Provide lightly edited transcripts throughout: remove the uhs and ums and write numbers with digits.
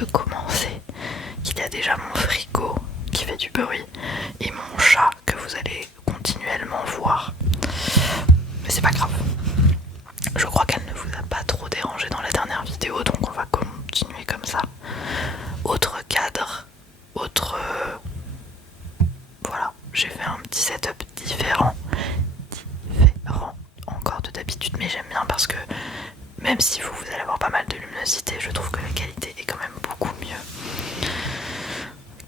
de commencer qu'il y a déjà mon frigo qui fait du bruit et mon chat que vous allez continuellement voir. Mais c'est pas grave. Je crois qu'elle ne vous a pas trop dérangé dans la dernière vidéo, donc on va continuer comme ça. Autre cadre, voilà, j'ai fait un petit setup différent encore de d'habitude, mais j'aime bien parce que même si vous allez avoir pas mal de luminosité, je trouve que la qualité est quand même beaucoup mieux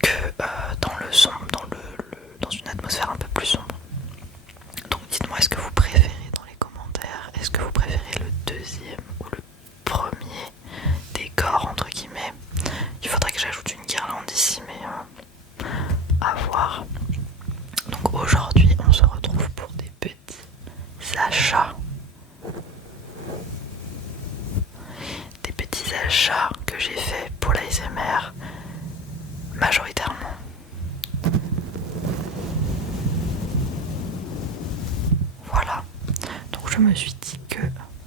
que dans le sombre, dans une atmosphère un peu plus sombre. Donc dites-moi, est-ce que vous préférez dans les commentaires, est-ce que vous préférez le deuxième ou le premier décor entre guillemets? Il faudrait que j'ajoute une guirlande ici, mais à voir. Donc aujourd'hui on se retrouve pour des petits achats. Des petits achats que j'ai fait pour l'ASMR majoritairement. Voilà, donc je me suis dit que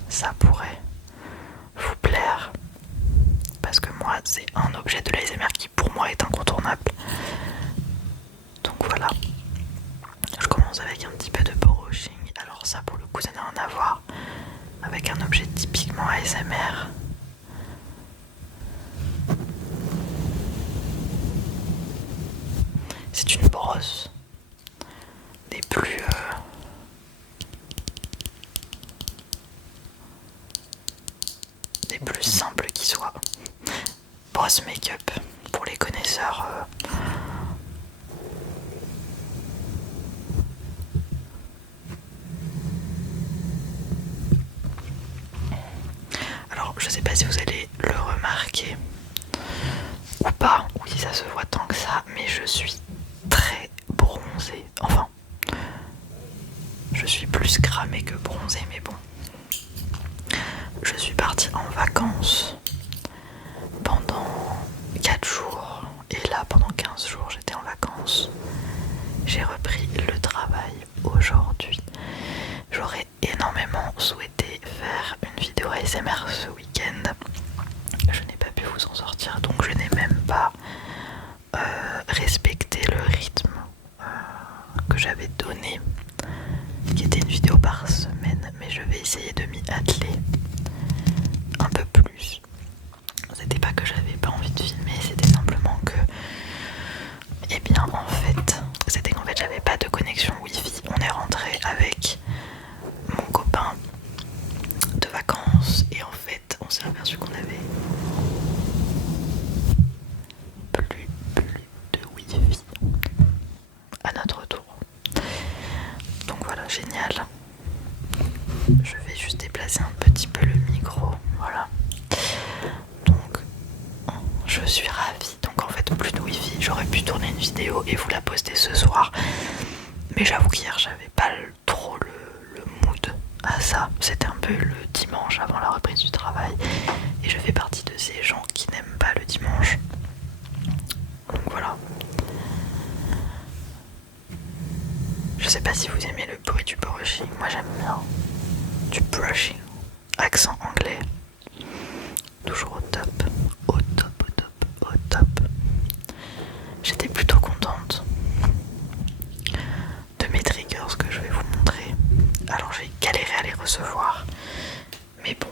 ça pourrait vous plaire parce que moi c'est un objet de l'ASMR qui pour moi est incontournable. Donc voilà, je commence avec un petit peu de brushing. Alors ça pour le coup ça n'a rien à voir avec un objet typiquement ASMR. C'est une brosse des plus simples qui soient. Brosse make-up pour les connaisseurs. Alors je sais pas si vous allez le remarquer ou pas, ou si ça se voit tant que ça, mais je suis très bronzée. Enfin, je suis plus cramée que bronzée, mais bon. Je suis partie en vacances pendant 4 jours, et là pendant 15 jours j'étais en vacances. J'ai repris le travail aujourd'hui. J'aurais énormément souhaité faire une vidéo ASMR ce week-end. Je n'ai pas pu vous en sortir, donc je n'ai même pas respecté le rythme que j'avais donné, qui était une vidéo par semaine, mais je vais essayer de m'y atteler un peu plus. C'était pas que j'avais pas envie de filmer, c'était simplement que, eh bien en fait, c'était qu'en fait j'avais pas de connexion wifi. On est rentré avec mon copain de vacances et en fait on s'est aperçu qu'on avait plus de wifi à notre tour. Donc voilà, génial. Je vais juste déplacer un petit peu le micro, voilà. Donc je suis ravie. Donc en fait plus de wifi, j'aurais pu tourner une vidéo et vous la poster ce soir. Mais j'avoue qu'hier j'avais pas trop le mood à ça. C'était un peu le dimanche avant la reprise du travail. Et je fais partie de ces gens qui n'aiment pas le dimanche. Donc voilà. Je sais pas si vous aimez le bruit du brushing. Moi j'aime bien. Du brushing. Accent anglais. Toujours au top. Au top, au top, au top. J'étais plutôt contente de mes triggers que je vais vous montrer. Alors j'ai galéré à les recevoir, mais bon,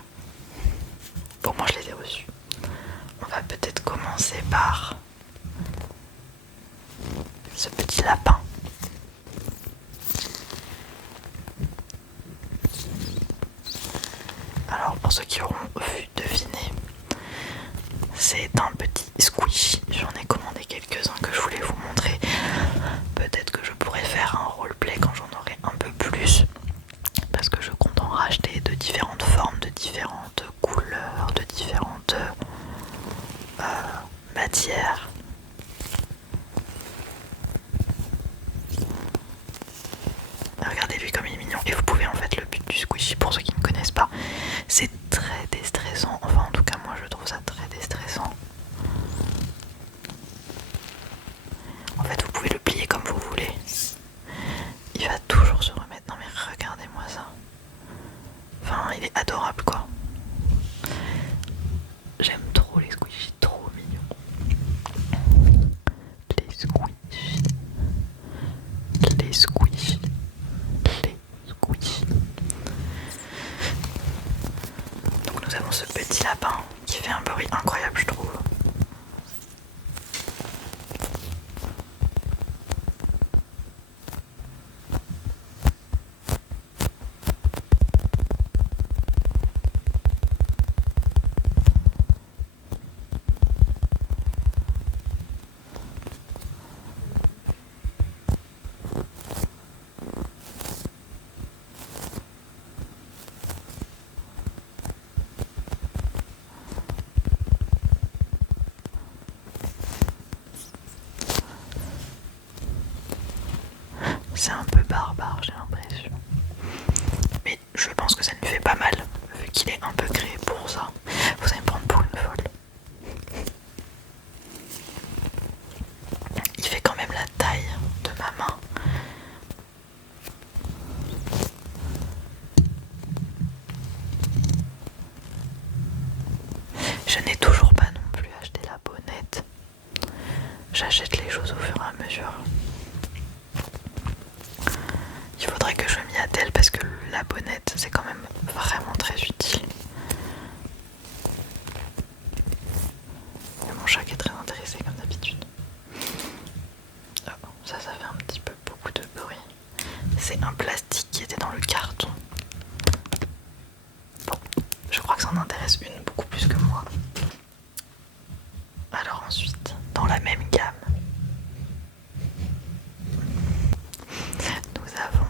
pour moi je les ai reçus. On va peut-être commencer par ce petit lapin. Alors pour ceux qui auront vu deviner, c'est un petit squishy. J'en ai commandé quelques-uns que je voulais vous montrer. Peut-être que je pourrais faire un roleplay quand j'en aurai un peu plus, parce que je compte en racheter de différentes formes, de différentes couleurs, de différentes matières. Regardez lui comme il est mignon. Et vous pouvez en fait, le but du squishy, pour ceux qui ne connaissent pas, c'est très déstressant. Enfin en tout cas moi je trouve ça très déstressant. En fait vous pouvez le plier comme vous voulez. Il va toujours se remettre. Non mais regardez-moi ça. Enfin il est adorable quoi. J'aime trop les squishies, trop mignons. nous avons ce petit lapin qui fait un bruit incroyable, je trouve. C'est un peu barbare, j'ai l'impression. Mais je pense que ça lui fait pas mal, vu qu'il est un peu créé pour ça. Vous allez me prendre pour une folle. Il fait quand même la taille de ma main. Je n'ai toujours pas non plus acheté la bonnette. J'achète les choses au fur et à mesure. Il faudrait que je m'y attelle parce que la bonnette c'est quand même vraiment très utile. Et mon chat qui est très intéressé comme d'habitude. Oh, ça fait un petit peu beaucoup de bruit. C'est un plastique qui était dans le carton. Bon, je crois que ça en intéresse une beaucoup plus que moi. Alors ensuite, dans la même gamme, nous avons...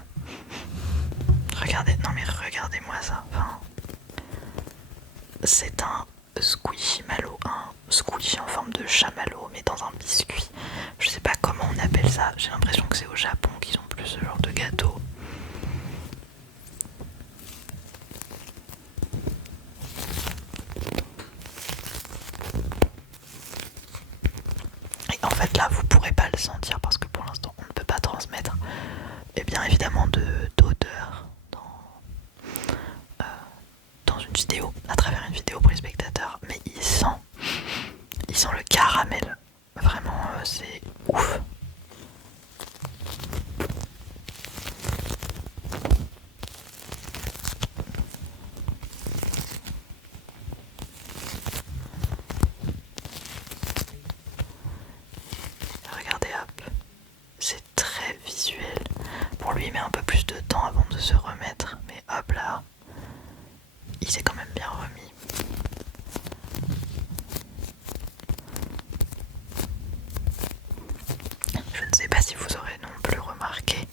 Regardez, non mais regardez-moi ça. Enfin, c'est un squishy-mallow, un squishy en forme de chamallow mais dans un biscuit. Je sais pas comment on appelle ça, j'ai l'impression que c'est au Japon qu'ils ont plus ce genre de gâteau. Et en fait là vous pourrez pas le sentir parce que pour l'instant on ne peut pas transmettre et bien évidemment d'odeur dans une vidéo, à travers une vidéo pour les spectateurs, mais il sent le caramel. Vraiment c'est ouf. Regardez, hop, c'est très visuel. Pour lui, il met un peu plus de temps avant de se remettre, mais hop là, il s'est quand même bien remis. Je ne sais pas si vous aurez non plus remarqué,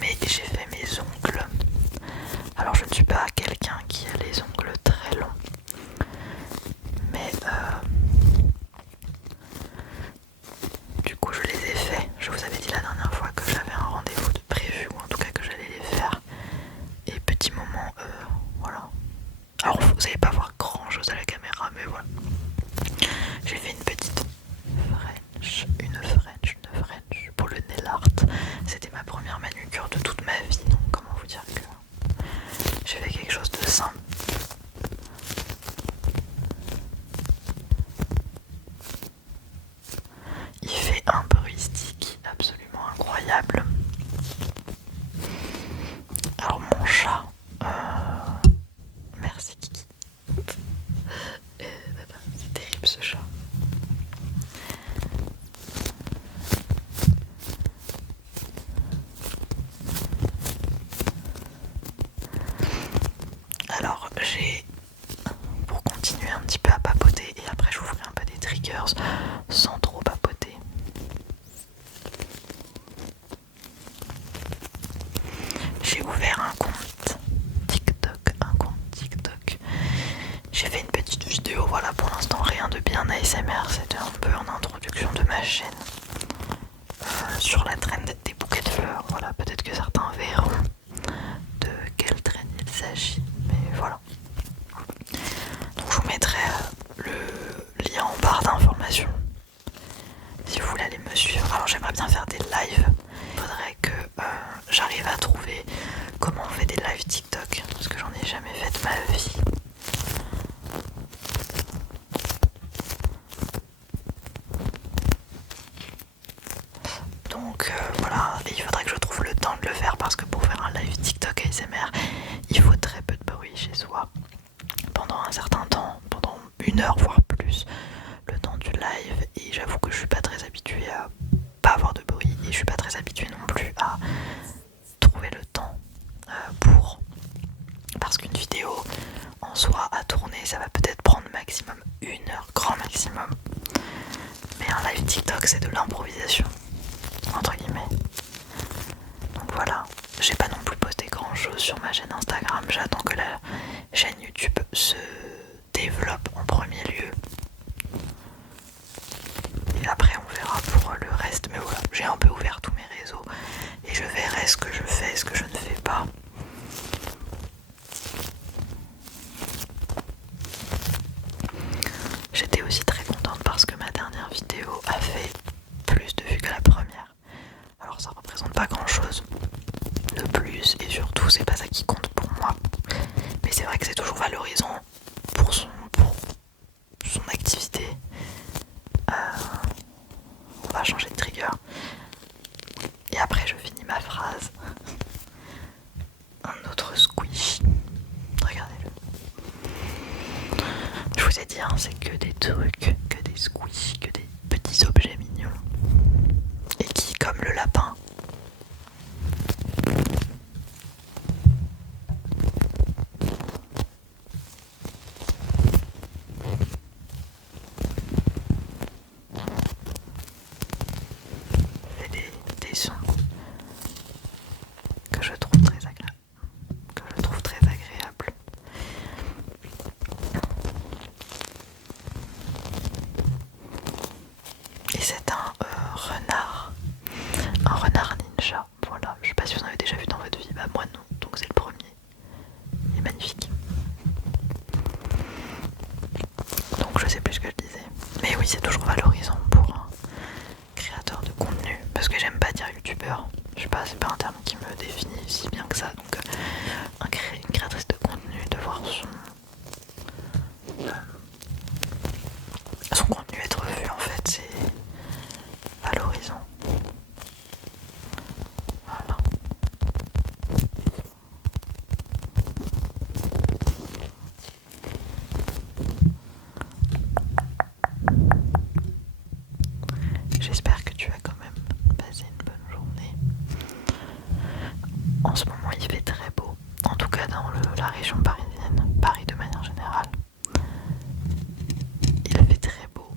mais j'ai fait mes ongles. Alors je ne suis pas quelqu'un qui a les ongles très longs, mais du coup je les ai faits. Je vous avais dit la dernière fois que j'avais un rendez-vous de prévu, ou en tout cas que j'allais les faire. Et petit moment, voilà. Alors vous n'allez pas voir grand chose à la caméra, mais voilà. J'ai fait une petite French pour le nail art. C'était ma première manucure de toute ma vie, donc comment vous dire que j'ai fait quelque chose de simple. Il fait un bruit sticky absolument incroyable. Alors mon chat, merci Kiki. C'est terrible ce chat. Alors j'ai, pour continuer un petit peu à papoter, et après je vous ferai un peu des triggers sans trop papoter. J'ai ouvert un compte TikTok. J'ai fait une petite vidéo, voilà, pour l'instant rien de bien ASMR, c'était un peu en introduction de ma chaîne. Sur la trend des bouquets de fleurs, voilà, peut-être que certains verront de quelle trend il s'agit, mais voilà. Donc je vous mettrai le lien en barre d'informations si vous voulez aller me suivre. Alors j'aimerais bien faire des lives, il faudrait que j'arrive à trouver comment on fait des lives TikTok, parce que j'en ai jamais fait de ma vie. Donc voilà, et il faudrait que je trouve le temps de le faire parce que pour faire un live TikTok ASMR, il faut très peu de bruit chez soi. certain temps, pendant 1 heure voire plus, le temps du live, et j'avoue que je suis pas très habituée à pas avoir de bruit et je suis pas très habituée non plus à trouver le temps pour, parce qu'une vidéo en soi à tourner ça va peut-être prendre maximum 1 heure, grand maximum, mais un live TikTok c'est de l'improvisation entre guillemets. Donc voilà, j'ai pas non plus posté grand chose sur ma chaîne Instagram, j'attends que la chaîne YouTube se développe en premier lieu. Et après on verra pour le reste, mais voilà, j'ai un peu ouvert tous mes réseaux et je verrai ce que je fais, ce que je ne fais pas. J'étais aussi très contente parce que ma dernière vidéo a fait plus de vues que la première. Alors ça représente pas grand chose de plus et surtout c'est pas ça qui compte pour moi. Mais c'est vrai que c'est toujours valorisant pour son activité. On va changer de trigger. Et après je finis ma phrase. Un autre squish. Regardez-le. Je vous ai dit, hein, c'est que des trucs, que des squish, que des petits objets mignons. Et qui, comme le lapin, fait des sons que je trouve très agréables. Et c'est un renard ninja. Voilà, je sais pas si vous en avez déjà vu dans votre vie, bah moi non, donc c'est le premier. Il est magnifique. Donc je sais plus ce que je disais. Mais oui, c'est toujours valorisant pour un créateur de contenu, parce que j'aime pas dire youtubeur. Je sais pas, c'est pas un terme qui me définit si bien que ça. Donc une créatrice de contenu, de voir son contenu être vu, en fait, c'est valorisant. Voilà. J'espère que tu as quand même passé une bonne journée. En ce moment il fait très beau, en tout cas dans la région parisienne, Paris de manière générale. Il fait très beau.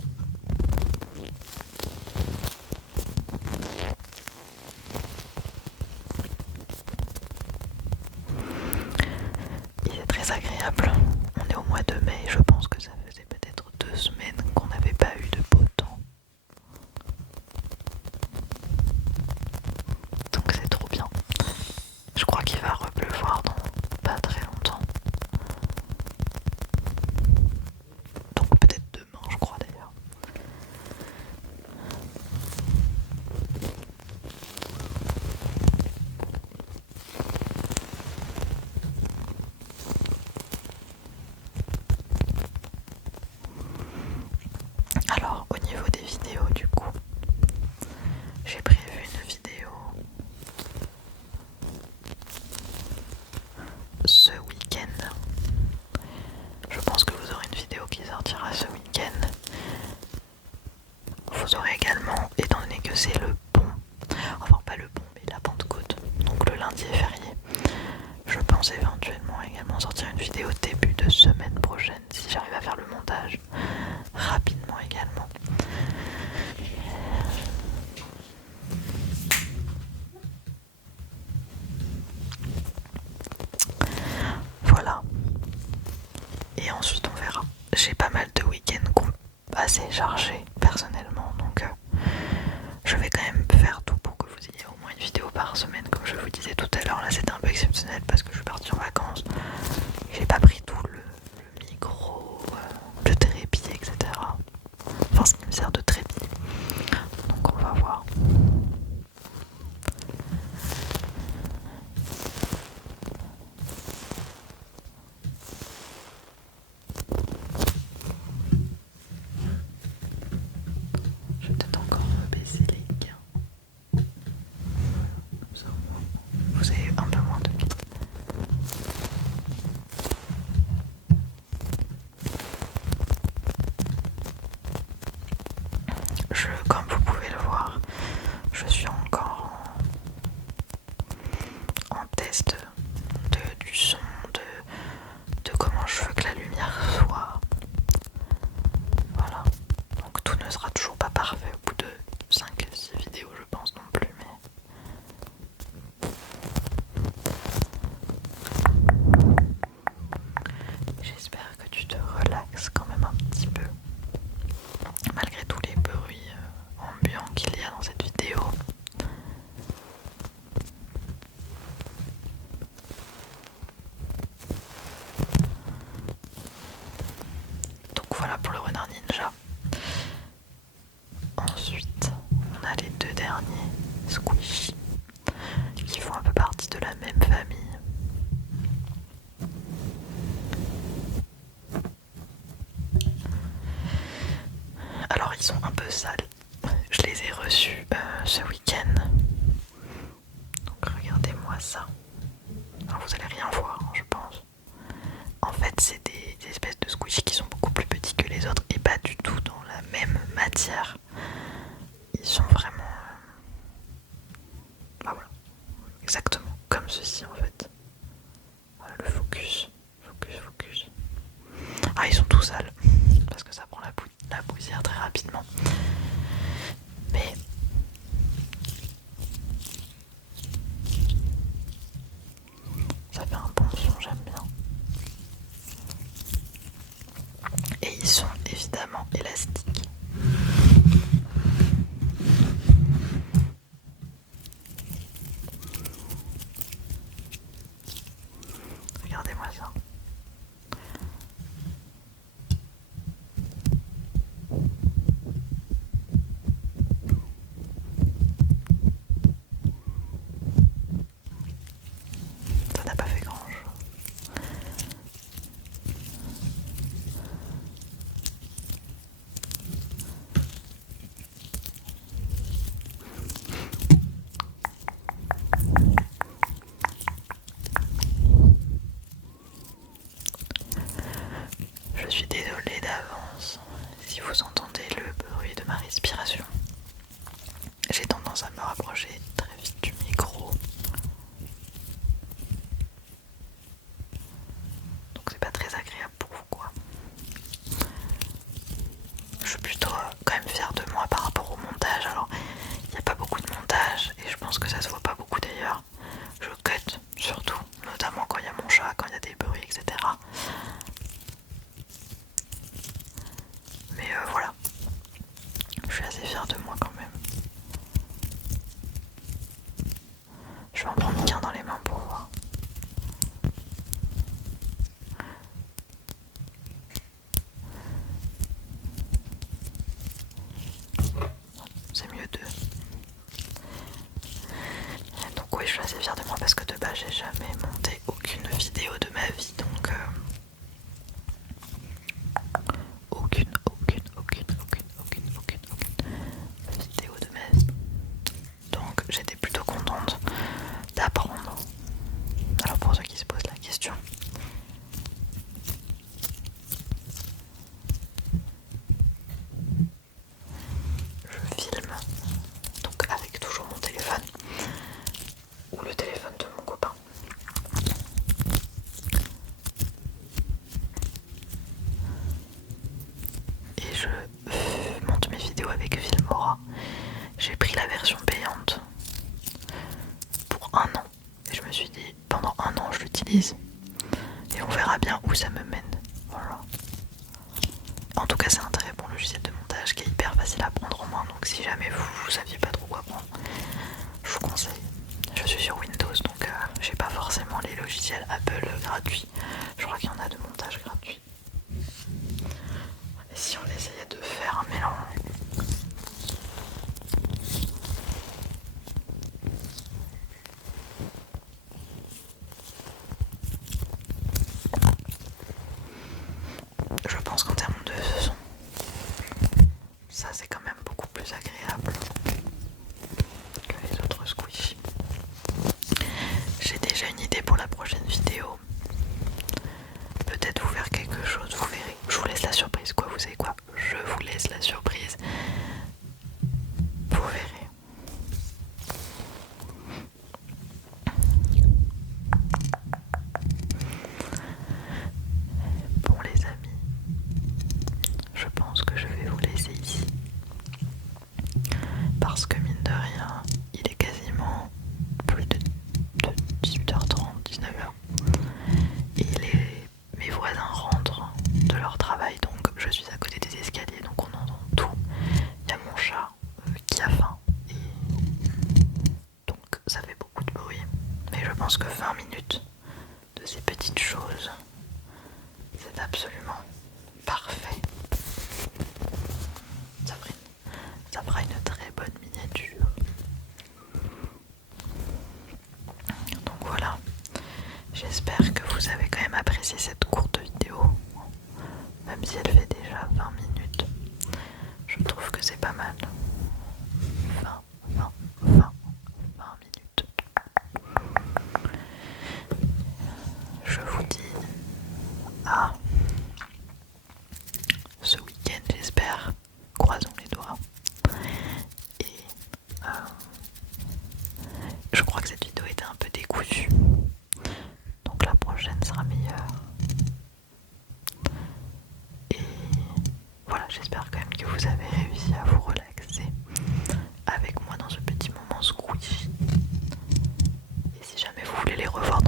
Il est très agréable. On est au mois de mai et je pense que ça faisait peut-être 2 semaines qu'on n'avait pas eu de beau temps. Donc c'est trop bien. Je crois qu'il va repleuvoir dans pas très longtemps. Donc peut-être demain, je crois d'ailleurs. Alors au niveau des vidéos du coup, j'ai prévu une vidéo ce week-end. Je pense que vous aurez une vidéo qui sortira ce week-end. Vous aurez également, étant donné que c'est le pont, enfin pas le pont mais la Pentecôte, donc le lundi est férié, je pense éventuellement également sortir une vidéo début de semaine prochaine si j'arrive à faire le montage rapidement également. Voilà. Et ensuite on verra. J'ai pas mal de week-ends assez chargés personnellement, donc je vais quand même faire tout pour que vous ayez au moins une vidéo par semaine, comme je vous disais tout à l'heure. Là c'était un peu exceptionnel parce que je suis partie en vacances. J'ai pas pris tout le micro, le trépied, etc. Enfin ce qui me sert de trépied. Donc on va voir. Je vais peut-être encore baisser les gains. Vous avez un peu moins de gains. comme vous pouvez le voir, je suis encore en test du son, de comment je veux que la lumière soit. Voilà. Donc tout ne sera toujours pas parfait au bout de 5-6 vidéos, je pense non plus, mais j'espère que tu te relaxes quand même un petit peu, malgré tous les bruits ambiants qu'il y a dans cette vidéo. Donc voilà pour le Renard Ninja. Ensuite, on a les deux derniers Squishy qui font un peu partie de la même famille. Alors ils sont un peu sales. Je les ai reçus ce week-end. Donc regardez-moi ça. Alors vous allez rien voir, hein, je pense. En fait, c'est des espèces de squishy qui sont beaucoup plus petits que les autres et pas du tout dans la même matière. Ils sont vraiment... Bah voilà. Exactement comme ceci en fait. Voilà le focus. Focus. Ah, ils sont tout sales. Parce que ça prend la poussière très rapidement. Mais... ça fait un bon son, j'aime bien. Et ils sont évidemment élastiques. Regardez-moi ça. Ça n'a pas fait grand chose. Je suis désolée d'avance si vous entendez le bruit de ma respiration. J'ai tendance à me rapprocher très vite du micro. Donc c'est pas très agréable pour vous quoi. Je suis plutôt quand même fière de moi par rapport au montage. Alors il n'y a pas beaucoup de montage et je pense que ça se voit pas beaucoup d'ailleurs. Je cut surtout, notamment quand il y a mon chat, quand il y a des bruits, etc. Mais voilà, je suis assez fière de moi quand même. Je vais en prendre qu'un dans les mains pour voir. C'est mieux deux. Donc oui, je suis assez fière de moi parce que de base j'ai jamais monté aucune vidéo de ma vie, donc aucune vidéo de ma vie. Donc j'étais plutôt contente d'apprendre. Alors pour ceux qui se posent la question, je filme donc avec toujours mon téléphone ou le téléphone de mon copain. Et je monte mes vidéos avec Filmora. J'ai pris la version payante pour 1 an. Et je me suis dit, pendant 1 an je l'utilise. Et on verra bien où ça me mène. Voilà. En tout cas c'est un très bon logiciel de montage qui est hyper facile à prendre en main. Donc si jamais vous saviez pas trop quoi prendre, je vous conseille. Je suis sur Windows donc j'ai pas forcément les logiciels Apple gratuits. Je crois qu'il y en a de montage gratuit. Et si on essayait de faire un mélange? Je pense qu'en termes de son, ça c'est quand même beaucoup plus agréable que les autres squishy. J'ai déjà une idée pour la prochaine vidéo. Peut-être vous faire quelque chose C'est absolument parfait. Ça fera une très bonne miniature. Donc voilà, j'espère que vous avez quand même apprécié cette courte vidéo. Même si elle fait déjà 20 minutes, je trouve que c'est pas mal. 20 minutes. Je vous dis à ce week-end, j'espère. Croisons les doigts. Et je crois que cette vidéo était un peu décousue. Donc la prochaine sera meilleure. Et voilà, j'espère quand même que vous avez réussi à vous relaxer avec moi dans ce petit moment squishy. Et si jamais vous voulez les revoir